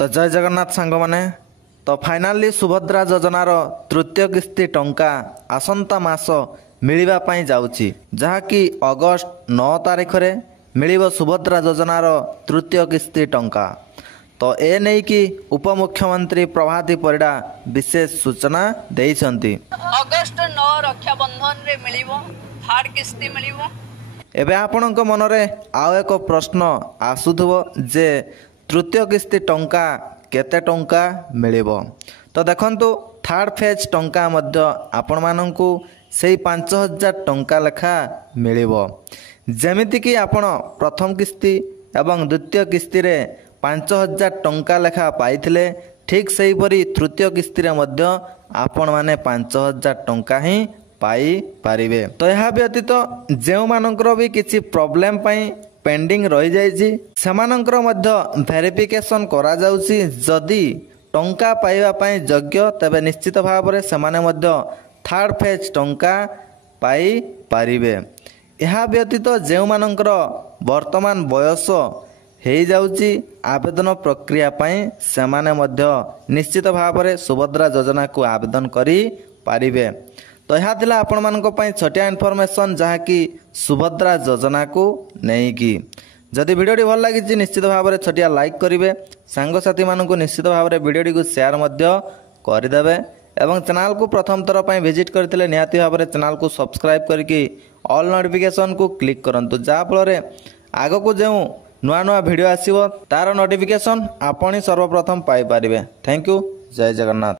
तो जय जगन्नाथ सांग माने तो फाइनाली सुभद्रा योजनार तृतीय किस्ती टंका आसंता मास मिलिबा पई जाउची जहाँकि अगस्त 9 तारिख रे मिलिबो सुभद्रा योजनार तृतीय किस्ती टंका। तो ए नहीं कि उपमुख्यमंत्री प्रभाती परिडा विशेष सूचना देइछंती। अगस्त 9 रक्षाबंधन रे मिलिबो थर्ड किस्ती मिलिबो। एबे आपणक मनरे आउ एक प्रश्न आसुथबो जे तृतीय किस्ती टंका केते टंका मिलिबो। तो देखंतु थर्ड फेज टंका मध्य आपण माननकु सेही 5000 टंका लेखा मिलिबो। जेमिति कि आपण प्रथम किस्ती एवं द्वितीय किस्ती रे 5000 टंका लेखा पाइथिले ठीक सेही परी तृतीय किस्ती रे मध्य आपण माने 5000 टंका ही पाई पारिबे। तो यह व्यतीत जेउ मानकर भी किछि प्रॉब्लम पई पेंडिंग रही जाइछि सेमानकर मध्य वेरिफिकेशन करा जाउछि। जदि टंका पाइबा पई योग्य तबे निश्चित भाव रे सेमाने मध्य थर्ड फेज टंका पाई पारिबे। यह व्यतीत जेउ मानकर वर्तमान बयस हेई जाउछि आवेदन प्रक्रिया पई सेमाने मध्य निश्चित भाव रे सुभद्रा योजना को आवेदन करी पारिबे। तो यह थिला आपण मानक पई छोटिया इनफॉरमेशन जहाँकि सुभद्रा योजना को नहीं कि जदि वीडियोटी भल लगी निश्चित भाव में छोटिया लाइक करेंगे सांगसाथी मानक निश्चित भाव में वीडियोटी को शेयर करदे एवं चैनल को प्रथम थर पर विजिट करते निहाती भाव में चैनल को सब्सक्राइब करके ऑल नोटिफिकेशन को क्लिक करंतु जाफल आग को जो नुआ नुआ वीडियो आसीबो तार नोटिफिकेशन आपण सर्वप्रथम पाई पारिबे। Thank you. जय जगन्नाथ।